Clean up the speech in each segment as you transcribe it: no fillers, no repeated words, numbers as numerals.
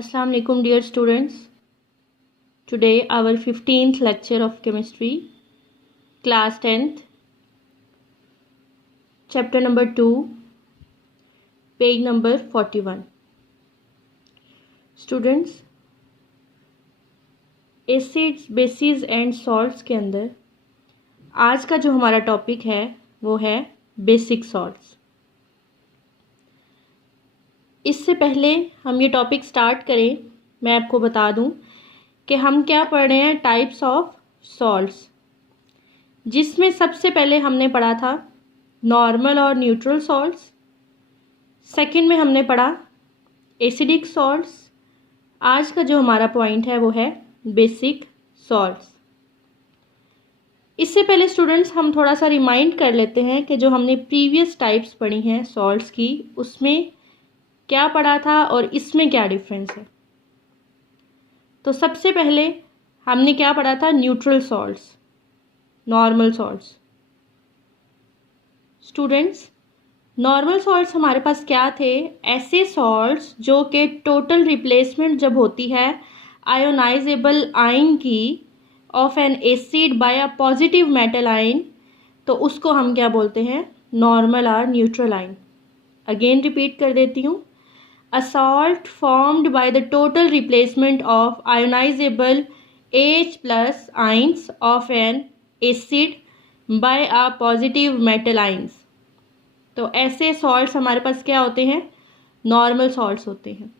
Assalamu alaikum dear students. Today our 15th lecture of chemistry, class 10th, chapter number 2, page number 41. Students, acids bases and salts के अंदर आज का जो हमारा topic है वो है बेसिक सॉल्ट्स। इससे पहले हम ये टॉपिक स्टार्ट करें, मैं आपको बता दूं कि हम क्या पढ़ रहे हैं, टाइप्स ऑफ सॉल्ट्स, जिसमें सबसे पहले हमने पढ़ा था नॉर्मल और न्यूट्रल सॉल्ट्स। सेकंड में हमने पढ़ा एसिडिक सॉल्ट्स। आज का जो हमारा पॉइंट है वो है बेसिक सॉल्ट्स। इससे पहले स्टूडेंट्स हम थोड़ा सा रिमाइंड कर लेते हैं कि जो हमने प्रीवियस टाइप्स पढ़ी हैं सॉल्ट्स की, उसमें क्या पढ़ा था और इसमें क्या डिफरेंस है। तो सबसे पहले हमने क्या पढ़ा था, neutral salts, normal salts. Students, normal salts हमारे पास क्या थे, ऐसे सॉल्ट्स जो कि टोटल रिप्लेसमेंट जब होती है आयोनाइजेबल आयन की of N acid by a positive metal ion, तो उसको हम क्या बोलते हैं, नॉर्मल और न्यूट्रल आयन। अगेन रिपीट कर देती हूँ, a salt formed by the total replacement of ionizable H plus ions of an acid by a positive metal ions। तो ऐसे सॉल्ट्स हमारे पास क्या होते हैं, नॉर्मल सॉल्ट्स होते हैं।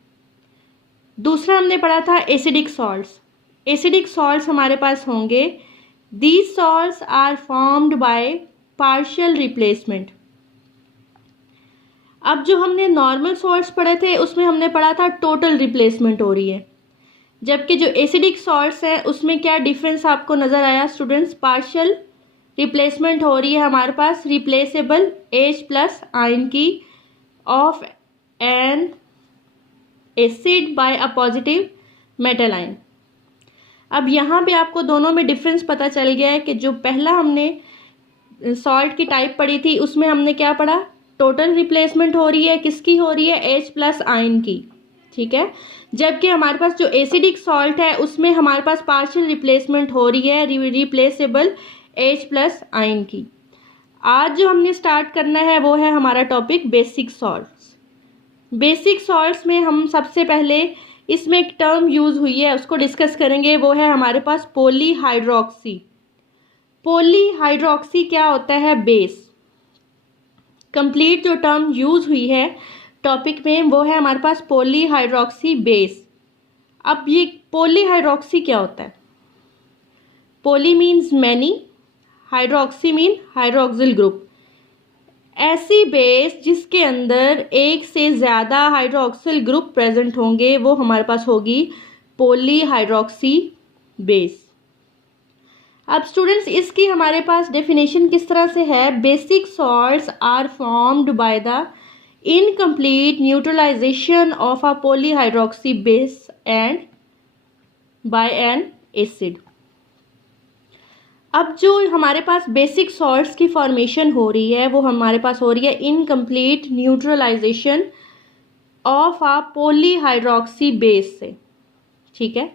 दूसरा हमने पढ़ा था एसिडिक सॉल्ट्स। एसिडिक सॉल्ट्स हमारे पास होंगे, these salts are formed by partial replacement. अब जो हमने नॉर्मल सॉल्ट्स पढ़े थे उसमें हमने पढ़ा था टोटल रिप्लेसमेंट हो रही है, जबकि जो एसिडिक सॉल्ट्स हैं उसमें क्या डिफरेंस आपको नज़र आया स्टूडेंट्स, पार्शियल रिप्लेसमेंट हो रही है हमारे पास रिप्लेसेबल H प्लस आयन की of N acid by a positive metal ion. अब यहाँ पे आपको दोनों में डिफरेंस पता चल गया है कि जो पहला हमने सॉल्ट की टाइप पढ़ी थी उसमें हमने क्या पढ़ा, टोटल रिप्लेसमेंट हो रही है, किसकी हो रही है, H प्लस आयन की, ठीक है। जबकि हमारे पास जो एसिडिक सॉल्ट है उसमें हमारे पास पार्शियल रिप्लेसमेंट हो रही है रिप्लेसेबल H प्लस आयन की। आज जो हमने स्टार्ट करना है वो है हमारा topic basic salts. Basic salts में हम सबसे पहले इसमें एक टर्म यूज़ हुई है उसको डिस्कस करेंगे, वो है हमारे पास पॉलीहाइड्रोक्सी। पॉलीहाइड्रोक्सी क्या होता है, बेस। कंप्लीट जो टर्म यूज़ हुई है टॉपिक में वो है हमारे पास पॉलीहाइड्रोक्सी बेस। अब ये पॉलीहाइड्रोक्सी क्या होता है, poly means many, hydroxy mean hydroxyl group. ऐसी बेस जिसके अंदर एक से ज़्यादा हाइड्रोक्सिल ग्रुप प्रेजेंट होंगे वो हमारे पास होगी पॉलीहाइड्रोक्सी बेस। अब स्टूडेंट्स इसकी हमारे पास डेफिनेशन किस तरह से है, basic salts are formed by the incomplete neutralization of a polyhydroxy base and by an acid. अब जो हमारे पास बेसिक सॉल्ट्स की फॉर्मेशन हो रही है वो हमारे पास हो रही है incomplete neutralization of a polyhydroxy base से, ठीक है।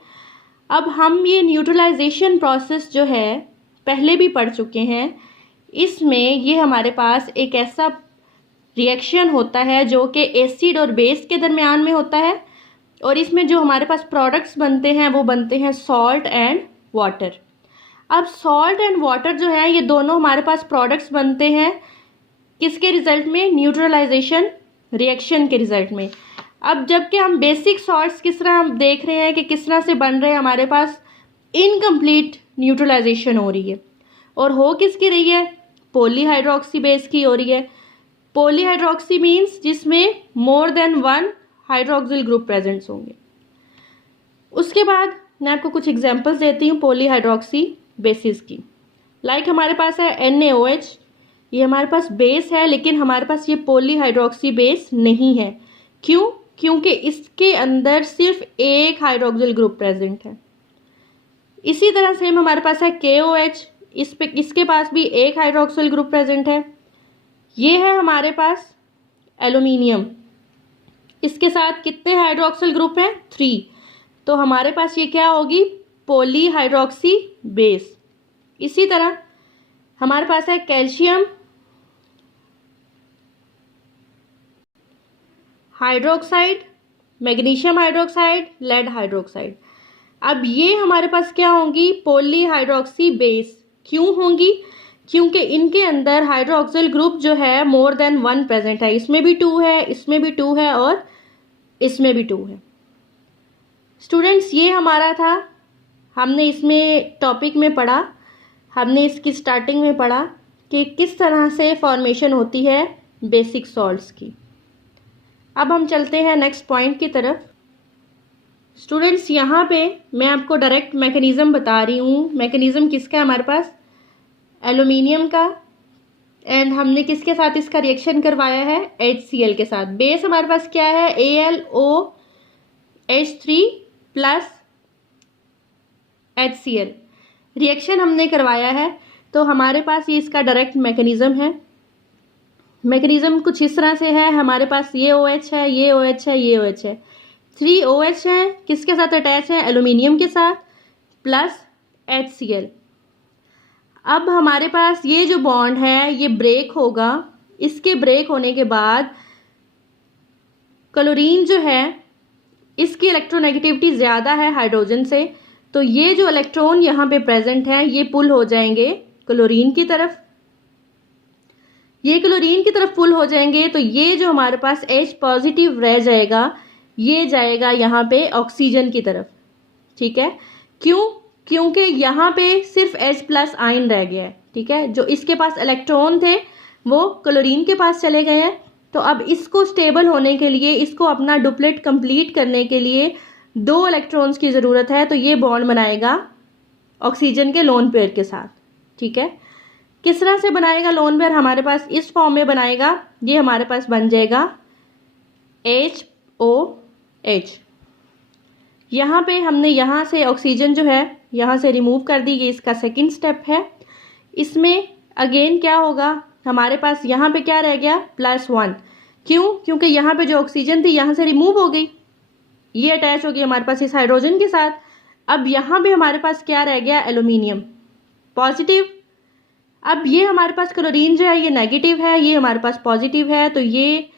अब हम ये न्यूट्रलाइजेशन प्रोसेस जो है पहले भी पढ़ चुके हैं। इसमें ये हमारे पास एक ऐसा रिएक्शन होता है जो कि एसिड और बेस के दरमियान में होता है, और इसमें जो हमारे पास प्रोडक्ट्स बनते हैं वो बनते हैं सॉल्ट एंड वाटर। अब सॉल्ट एंड वाटर जो है ये दोनों हमारे पास प्रोडक्ट्स बनते हैं किसके रिजल्ट में, न्यूट्रलाइजेशन रिएक्शन के रिजल्ट में। अब जबकि हम बेसिक सॉल्ट्स किस तरह हम देख रहे हैं कि किस तरह से बन रहे हैं, हमारे पास इनकम्प्लीट न्यूट्रलाइजेशन हो रही है, और हो किसकी रही है, पॉलीहाइड्रोक्सी बेस की हो रही है। पॉलीहाइड्रोक्सी मीन्स जिसमें more than one hydroxyl group presents होंगे। उसके बाद मैं आपको कुछ एग्जांपल्स देती हूँ पॉलीहाइड्रोक्सी बेसिस की। लाइक हमारे पास है NaOH, ये हमारे पास बेस है लेकिन हमारे पास ये पॉलीहाइड्रोक्सी बेस नहीं है। क्यों, क्योंकि इसके अंदर सिर्फ एक हाइड्रोक्सिल ग्रुप प्रेजेंट है। इसी तरह सेम हमारे पास है KOH, इसके पास भी एक हाइड्रोक्सिल ग्रुप प्रेजेंट है। ये है हमारे पास एल्यूमिनियम, इसके साथ कितने हाइड्रोक्सिल ग्रुप हैं? 3। तो हमारे पास ये क्या होगी? Poly hydroxy base. इसी तरह हमारे पास है calcium hydroxide, magnesium hydroxide, lead hydroxide. अब ये हमारे पास क्या होंगी? Poly hydroxy base. क्यों होंगी? क्योंकि इनके अंदर हाइड्रोक्सिल ग्रुप जो है मोर देन 1 प्रेजेंट है। इसमें भी 2 है, इसमें भी 2 है और इसमें भी 2 है। स्टूडेंट्स, ये हमारा था, हमने इसमें टॉपिक में पढ़ा, हमने इसकी स्टार्टिंग में पढ़ा कि किस तरह से फॉर्मेशन होती है बेसिक सॉल्ट्स की। अब हम चलते हैं नेक्स्ट पॉइंट की तरफ। स्टूडेंट्स, यहाँ पे मैं आपको डायरेक्ट मैकेनिज़्म बता रही हूँ। मैकेनिज़्म किसका है हमारे पास? एल्यूमिनियम का। एंड हमने किसके साथ इसका रिएक्शन करवाया है? HCl के साथ। बेस हमारे पास क्या है? AlOH3 plus HCl। रिएक्शन हमने करवाया है, तो हमारे पास ये इसका डायरेक्ट मैकेनिज़्म है। मैकेनिज़्म कुछ इस तरह से है, हमारे पास ये OH है, ये OH है, ये OH है। 3 OH हैं, किसके साथ अटैच है? एल्यूमिनियम के साथ प्लस HCl। अब हमारे पास ये जो बॉन्ड है ये ब्रेक होगा। इसके ब्रेक होने के बाद क्लोरीन जो है इसकी इलेक्ट्रोनेगेटिविटी ज़्यादा है हाइड्रोजन से, तो ये जो इलेक्ट्रॉन यहाँ पे प्रेजेंट हैं ये पुल हो जाएंगे क्लोरीन की तरफ। ये क्लोरीन की तरफ पुल हो जाएंगे, तो ये जो हमारे पास H पॉजिटिव रह जाएगा ये जाएगा यहाँ पे ऑक्सीजन की तरफ। ठीक है, क्यों? क्योंकि यहाँ पे सिर्फ H प्लस आयन रह गया है। ठीक है, जो इसके पास इलेक्ट्रॉन थे वो क्लोरीन के पास चले गए हैं। तो अब इसको स्टेबल होने के लिए, इसको अपना डुप्लेट कंप्लीट करने के लिए 2 इलेक्ट्रॉन्स की ज़रूरत है। तो ये बॉन्ड बनाएगा ऑक्सीजन के लोन पेयर के साथ। ठीक है, किस तरह से बनाएगा लोन पेयर? हमारे पास इस फॉर्म में बनाएगा। ये हमारे पास बन जाएगा HOH। यहाँ पे हमने यहाँ से ऑक्सीजन जो है यहाँ से रिमूव कर दी, ये इसका सेकंड स्टेप है। इसमें अगेन क्या होगा? हमारे पास यहाँ पे क्या रह गया? +1। क्यों? क्योंकि यहाँ पे जो ऑक्सीजन थी यहाँ से रिमूव हो गई, ये अटैच हो गई हमारे पास इस हाइड्रोजन के साथ। अब यहाँ पे हमारे पास क्या रह गया? Aluminium positive. अब ये हमारे पास क्लोरीन जो है ये नेगेटिव है, ये हमारे पास पॉजिटिव है, तो ये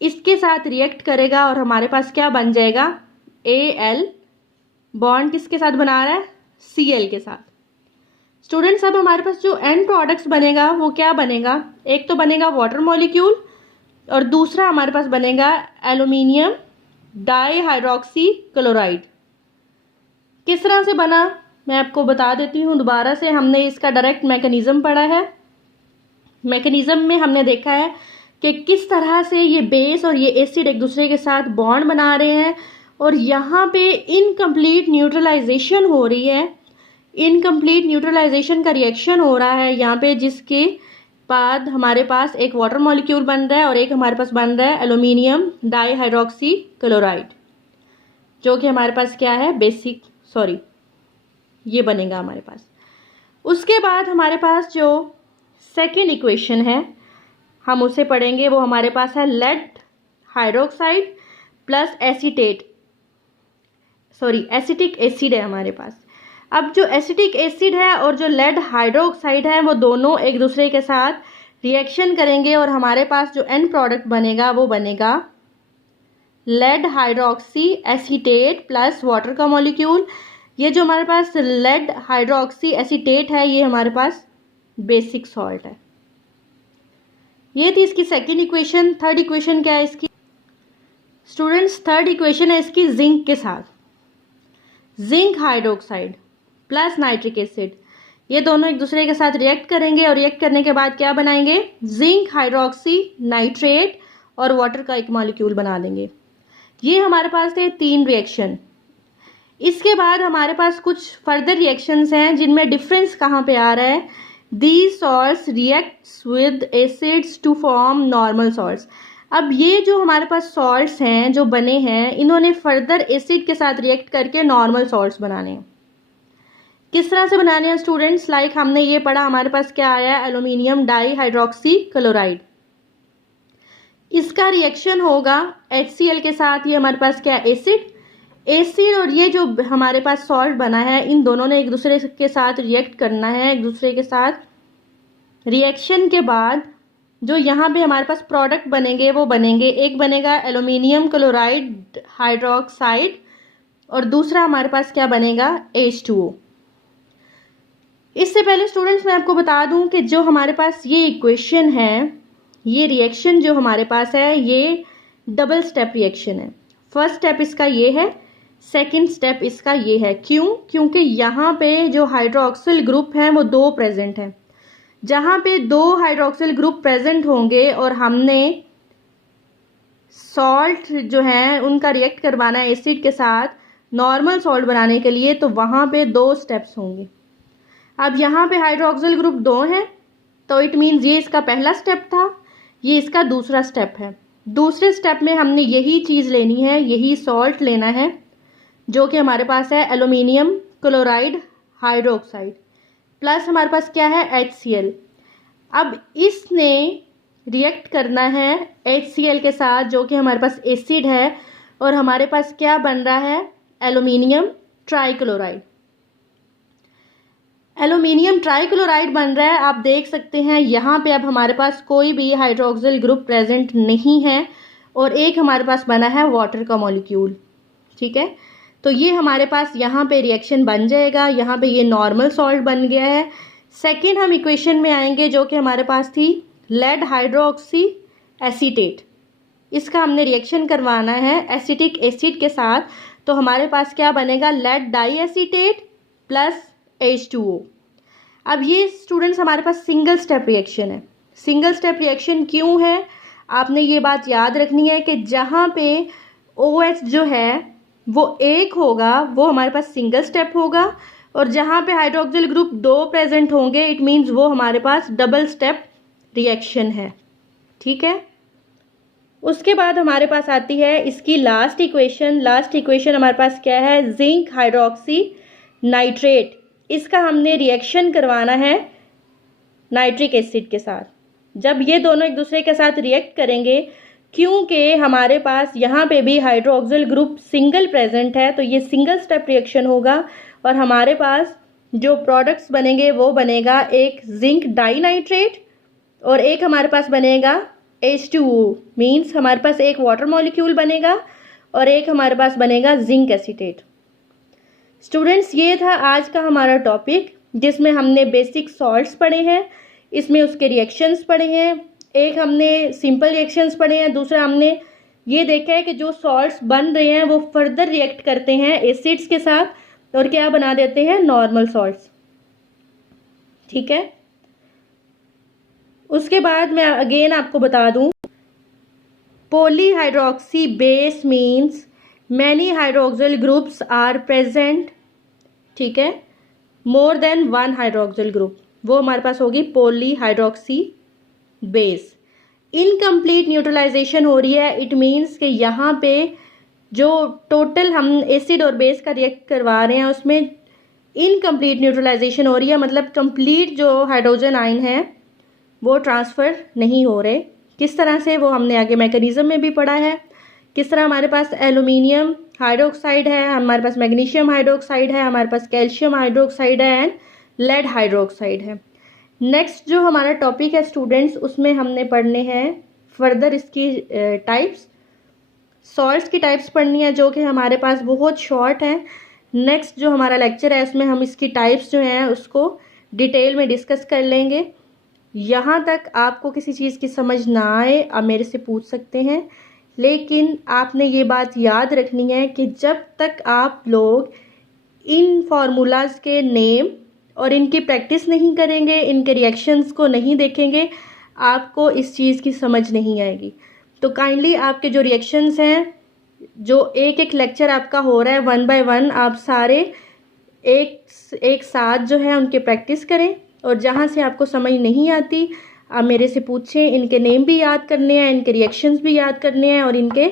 इसके साथ रिएक्ट करेगा और हमारे पास क्या बन जाएगा? Al। बॉन्ड किसके साथ बना रहा है? Cl के साथ। स्टूडेंट्स, अब हमारे पास जो एंड प्रोडक्ट्स बनेगा वो क्या बनेगा? एक तो बनेगा वाटर मॉलिक्यूल और दूसरा हमारे पास बनेगा एल्यूमिनियम डाइहाइड्रोक्सी क्लोराइड। किस तरह से बना मैं आपको बता देती हूँ दोबारा से। हमने इसका डायरेक्ट मैकेनिज़्म पढ़ा है। मैकेनिज़्म में हमने देखा है कि किस तरह से ये बेस और ये एसिड एक दूसरे के साथ बॉन्ड बना रहे हैं और यहाँ पे इनकम्प्लीट न्यूट्रलाइजेशन हो रही है। इनकम्प्लीट न्यूट्रलाइजेशन का रिएक्शन हो रहा है यहाँ पे, जिसके बाद हमारे पास एक वाटर मॉलिक्यूल बन रहा है और एक हमारे पास बन रहा है एल्यूमिनियम डाइहाइड्रोक्सी क्लोराइड, जो कि हमारे पास क्या है? ये बनेगा हमारे पास। उसके बाद हमारे पास जो सेकेंड इक्वेशन है हम उसे पढ़ेंगे, वो हमारे पास है lead hydroxide plus acetic acid है हमारे पास। अब जो एसिटिक एसिड है और जो लेड हाइड्रोक्साइड है वो दोनों एक दूसरे के साथ रिएक्शन करेंगे और हमारे पास जो एंड प्रोडक्ट बनेगा वो बनेगा lead hydroxy acetate plus water का मॉलिक्यूल। ये जो हमारे पास लेड हाइड्रोक्सी एसीटेट है ये हमारे पास बेसिक सॉल्ट है। ये थी इसकी सेकेंड इक्वेशन। थर्ड इक्वेशन क्या है इसकी? स्टूडेंट्स, थर्ड इक्वेशन है इसकी जिंक के साथ। Zinc hydroxide plus nitric acid, ये दोनों एक दूसरे के साथ रिएक्ट करेंगे और रिएक्ट करने के बाद क्या बनाएंगे? जिंक हाइड्रोक्सी नाइट्रेट और वाटर का एक मॉलिक्यूल बना देंगे। ये हमारे पास थे 3 रिएक्शन। इसके बाद हमारे पास कुछ फर्दर रिएक्शंस हैं जिनमें डिफरेंस कहाँ पे आ रहा है? These salts reacts with acids to form normal salts. अब ये जो हमारे पास सॉल्ट्स हैं जो बने हैं, इन्होंने फर्दर एसिड के साथ रिएक्ट करके नॉर्मल सॉल्ट्स बनाने हैं। किस तरह से बनाने हैं स्टूडेंट्स? लाइक हमने ये पढ़ा, हमारे पास क्या आया? Aluminium dihydroxy chloride. इसका रिएक्शन होगा HCl के साथ, ये हमारे पास क्या एसिड और ये जो हमारे पास सॉल्ट बना है, इन दोनों ने एक दूसरे के साथ रिएक्ट करना है, एक दूसरे के साथ। रिएक्शन के बाद जो यहाँ पे हमारे पास प्रोडक्ट बनेंगे वो बनेंगे, एक बनेगा एल्यूमिनियम क्लोराइड हाइड्रोक्साइड और दूसरा हमारे पास क्या बनेगा H2O। इससे पहले स्टूडेंट्स मैं आपको बता दूं कि जो हमारे पास ये इक्वेशन है, ये रिएक्शन जो हमारे पास है ये डबल स्टेप रिएक्शन है। फर्स्ट स्टेप इसका ये है, सेकंड स्टेप इसका ये है। क्यों? क्योंकि यहाँ पे जो हाइड्रोक्सिल ग्रुप हैं वो 2 प्रेजेंट हैं। जहाँ पे 2 हाइड्रोक्सिल ग्रुप प्रेजेंट होंगे और हमने सॉल्ट जो है उनका रिएक्ट करवाना है एसिड के साथ नॉर्मल सॉल्ट बनाने के लिए, तो वहाँ पे 2 स्टेप्स होंगे। अब यहाँ पे हाइड्रोक्सिल ग्रुप 2 है, तो इट मीन्स ये इसका पहला स्टेप था, ये इसका दूसरा स्टेप है। दूसरे स्टेप में हमने यही चीज़ लेनी है, यही सॉल्ट लेना है जो कि हमारे पास है एल्यूमिनियम क्लोराइड हाइड्रोक्साइड प्लस हमारे पास क्या है HCl। अब इसने रिएक्ट करना है HCl के साथ जो कि हमारे पास एसिड है, और हमारे पास क्या बन रहा है एल्यूमिनियम ट्राइक्लोराइड। एल्यूमिनियम ट्राइक्लोराइड बन रहा है। आप देख सकते हैं यहाँ पे अब हमारे पास कोई भी हाइड्रोक्सिल ग्रुप प्रेजेंट नहीं है और एक हमारे पास बना है वाटर का मॉलिक्यूल। ठीक है, तो ये हमारे पास यहाँ पे रिएक्शन बन जाएगा, यहाँ पे ये नॉर्मल सॉल्ट बन गया है। सेकेंड हम इक्वेशन में आएंगे जो कि हमारे पास थी लेड हाइड्रोक्सी एसीटेट। इसका हमने रिएक्शन करवाना है एसिटिक एसिड के साथ, तो हमारे पास क्या बनेगा lead die acetate plus H2O। अब ये स्टूडेंट्स हमारे पास सिंगल स्टेप रिएक्शन है। सिंगल स्टेप रिएक्शन क्यों है? आपने ये बात याद रखनी है कि जहाँ पे OH जो है वो एक होगा वो हमारे पास सिंगल स्टेप होगा, और जहाँ पे हाइड्रोक्सिल ग्रुप 2 प्रेजेंट होंगे इट मीन्स वो हमारे पास डबल स्टेप रिएक्शन है। ठीक है, उसके बाद हमारे पास आती है इसकी लास्ट इक्वेशन। लास्ट इक्वेशन हमारे पास क्या है जिंक हाइड्रोक्सी नाइट्रेट। इसका हमने रिएक्शन करवाना है नाइट्रिक एसिड के साथ। जब ये दोनों एक दूसरे के साथ रिएक्ट करेंगे, क्योंकि हमारे पास यहाँ पे भी हाइड्रोक्सिल ग्रुप सिंगल प्रेजेंट है, तो ये सिंगल स्टेप रिएक्शन होगा और हमारे पास जो प्रोडक्ट्स बनेंगे वो बनेगा एक जिंक डाई नाइट्रेट और एक हमारे पास बनेगा H2O। मीन्स हमारे पास एक वाटर मॉलिक्यूल बनेगा और एक हमारे पास बनेगा जिंक एसीटेट। स्टूडेंट्स ये था आज का हमारा टॉपिक जिसमें हमने बेसिक सॉल्ट्स पढ़े हैं, इसमें उसके रिएक्शंस पढ़े हैं। एक हमने सिंपल रिएक्शंस पढ़े हैं, दूसरा हमने ये देखा है कि जो सॉल्ट्स बन रहे हैं वो फर्दर रिएक्ट करते हैं एसिड्स के साथ और क्या बना देते हैं नॉर्मल सॉल्ट्स। ठीक है, उसके बाद मैं अगेन आपको बता दूं polyhydroxy base means many hydroxyl groups are present. ठीक है, मोर देन 1 हाइड्रोक्सिल ग्रुप, वो हमारे पास होगी पॉलीहाइड्रोक्सी बेस। इनकम्प्लीट न्यूट्रलाइजेशन हो रही है, इट मीन्स कि यहाँ पे जो टोटल हम एसिड और बेस का रिएक्ट करवा रहे हैं उसमें इनकम्प्लीट न्यूट्रलाइजेशन हो रही है, मतलब कंप्लीट जो हाइड्रोजन आयन है वो ट्रांसफ़र नहीं हो रहे। किस तरह से, वो हमने आगे मैकेनिज्म में भी पढ़ा है। किस तरह हमारे पास एल्यूमिनियम हाइड्रोक्साइड है, हमारे पास मैग्नीशियम हाइड्रोक्साइड है, हमारे पास कैल्शियम हाइड्रोक्साइड है एंड लेड हाइड्रोक्साइड है। नेक्स्ट जो हमारा टॉपिक है स्टूडेंट्स, उसमें हमने पढ़ने हैं फर्दर इसकी टाइप्स, सॉल्ट्स की टाइप्स पढ़नी है जो कि हमारे पास बहुत शॉर्ट है। नेक्स्ट जो हमारा लेक्चर है उसमें हम इसकी टाइप्स जो हैं उसको डिटेल में डिस्कस कर लेंगे। यहाँ तक आपको किसी चीज़ की समझ ना आए आप मेरे से पूछ सकते हैं, लेकिन आपने ये बात याद रखनी है कि जब तक आप लोग इन फार्मूलाज के नेम और इनकी प्रैक्टिस नहीं करेंगे, इनके रिएक्शंस को नहीं देखेंगे, आपको इस चीज़ की समझ नहीं आएगी। तो काइंडली आपके जो रिएक्शंस हैं, जो एक एक लेक्चर आपका हो रहा है 1 बाय 1, आप सारे एक साथ जो है उनके प्रैक्टिस करें, और जहाँ से आपको समझ नहीं आती आप मेरे से पूछें। इनके नेम भी याद करने हैं, इनके रिएक्शंस भी याद करने हैं और इनके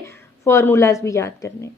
फार्मूलाज भी याद करने हैं।